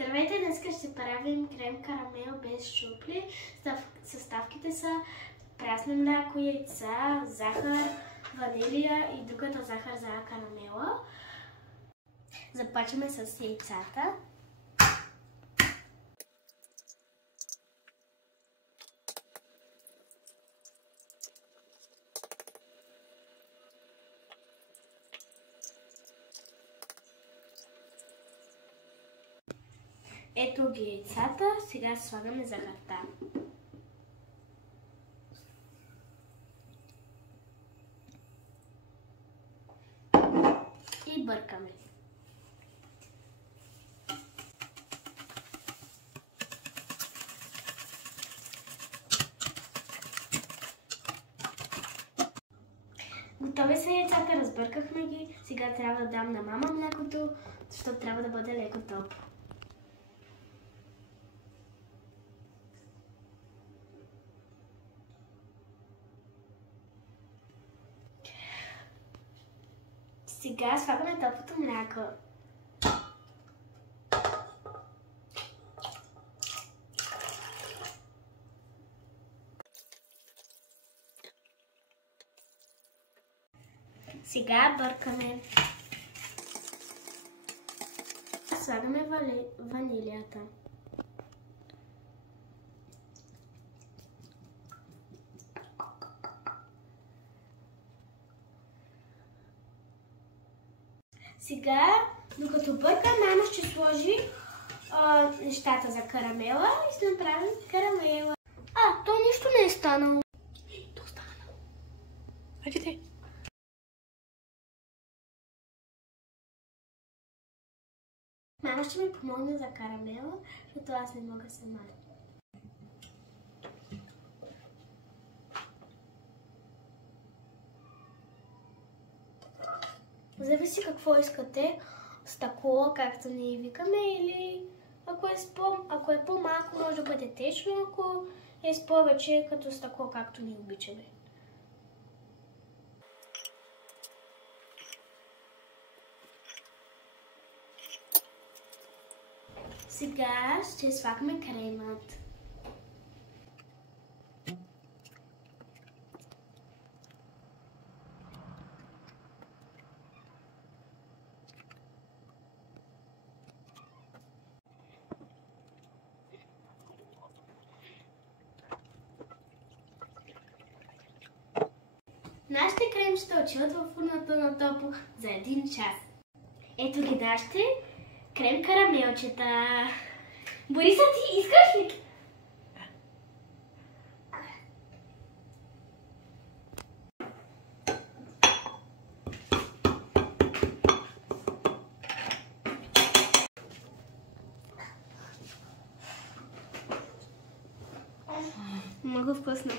Здравейте, днес ще правим крем карамел без чупли. Съставките са прясно мляко, яйца, захар, ванилия и другата захар за карамела. Започваме с яйцата. Ето ги яйцата, сега слагаме захарта. И бъркаме. Готови са яйцата, разбъркахме ги. Сега трябва да дам на мама млякото, защото трябва да бъде леко топло. Сега слагаме топлото мляко. Сега бъркаме. Слагаме ванилията. Сега, докато бъркам, мама ще сложи нещата за карамела и ще направим карамела. То нищо не е станало. То стана. Хайде те. Мама ще ми помогне за карамела, защото аз не мога сама. Зависи какво искате, стъкло, както ние викаме, или ако е по-малко, може да бъде течно, ако е с повече, като стъкло, както ние обичаме. Сега ще слагаме кремът. Нашите кремчета отиват в фурната на топло за 1 час. Ето ги нашите крем карамелчета. Бориса, ти искаш ли? Много вкусно.